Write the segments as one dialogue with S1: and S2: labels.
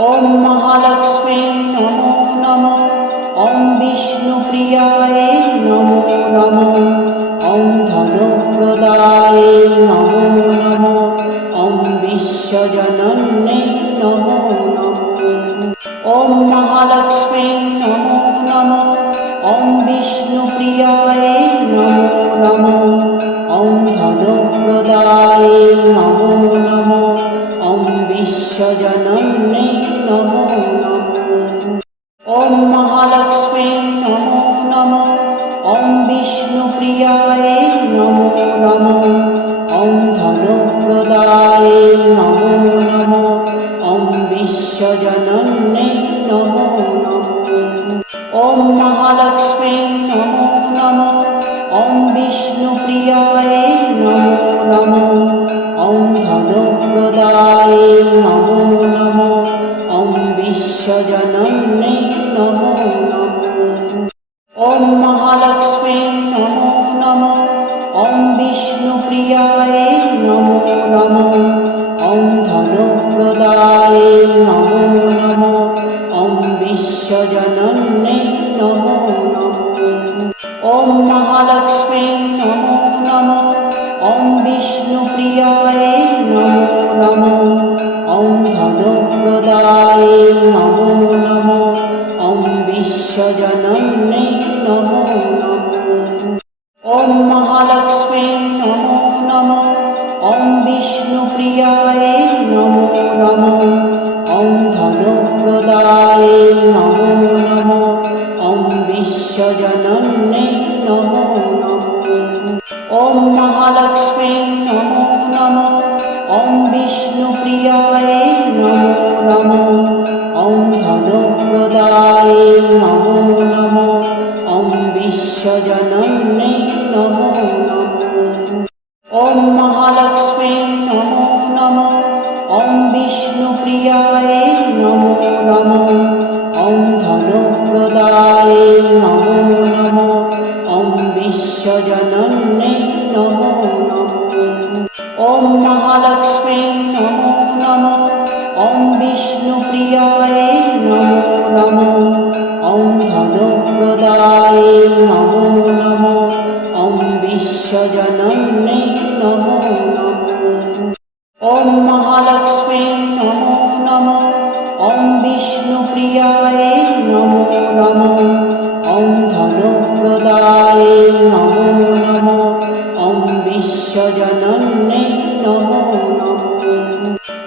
S1: ओम महालक्ष्मी नमो नमः ओम विष्णु प्रियाय नमो नमः ओम धनु प्रदाय नमो नमः ओम विश्वजनने नमो नमः ओम Oh, Om Namah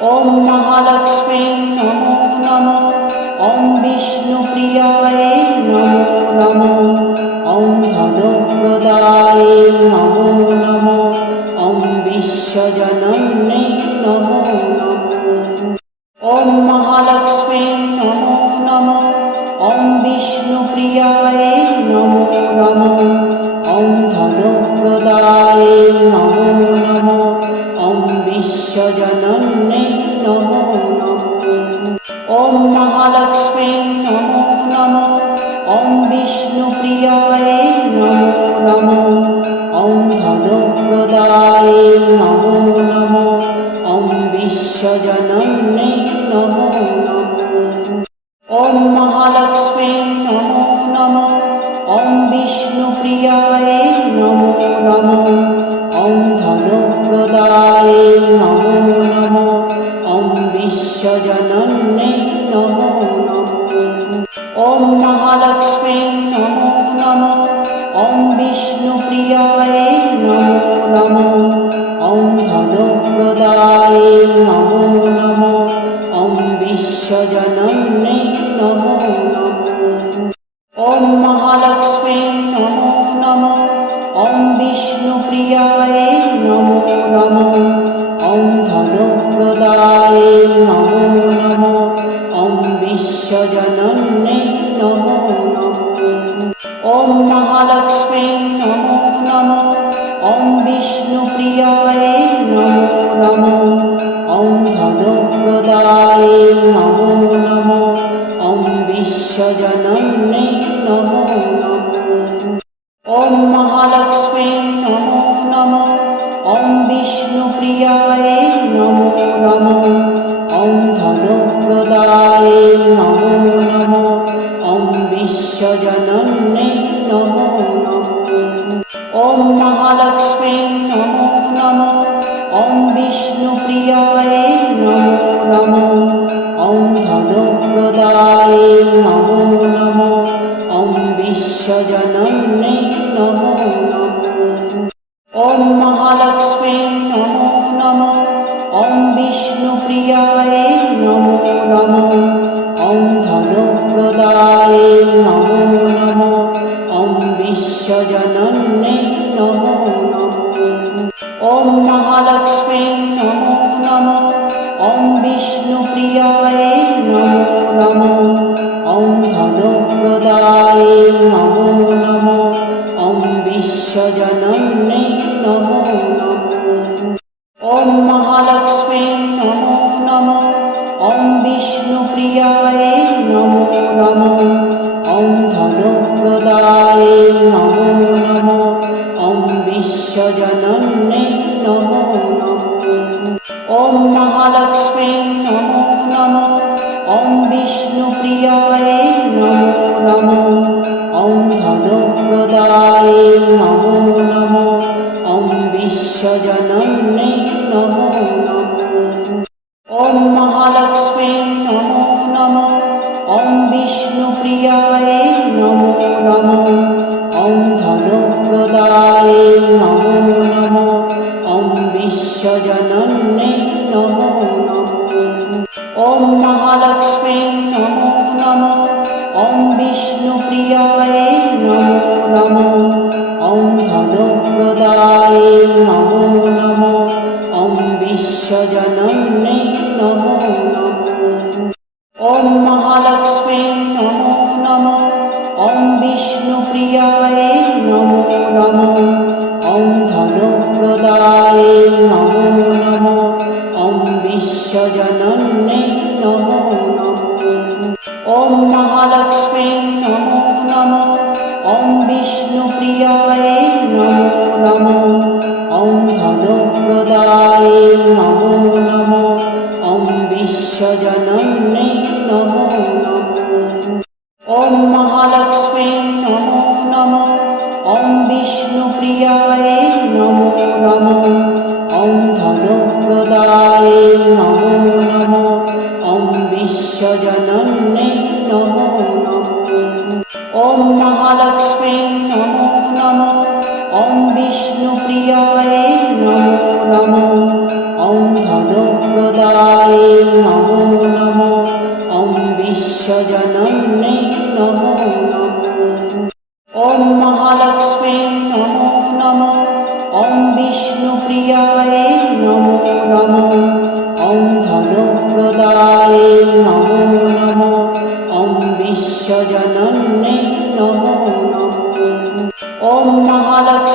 S1: ¡Oh, mamá! ओम नमः ओम नमः लक्ष्मी नमो नमो ओम विष्णु प्रियाय ओम महालक्ष्मी नमो नमो ओम विष्णु प्रियाय Om Namah ওম মহালক্ষ্মী নমো নমো ওম বিষ্ণু প্রিয় নমো নমো ওম ধনুপ্রদায় নমো নমো ওম বিশ্বজন নমো নমো ওম মহা Oh, my. ॐ महालक्ष्मी नमो नमो ॐ विष्णुप्रियाय नमो नमः ॐ धनुप्रदाय नमो नमः ॐ विश्वजनन्ये नमो नमो ॐ महा ॐ महालक्ष्मी नमो नमो ॐ विष्णुप्रियाय नमो नमो ॐ धनुप्रदाय नमो नमः ॐ विश्वजनन्ने नमो नमो ॐ ওম মহালক্ষ্মী নমো নমো ওম বিষ্ণু প্রিয়ায় নমো নমো ওম ধনুপ্রদায় নমো নমো ওম বিশ্বজনন্যে নমো ওম মহালক্ষ্মী নমো নমো ওম বিষ্ণু প্রিয়ায় নমো নমো ওম ধনুপ্রদায় নমো নমো ওম বিশ্বজনন্যে ಮಹಾಲಕ್ಷ್ಮಿ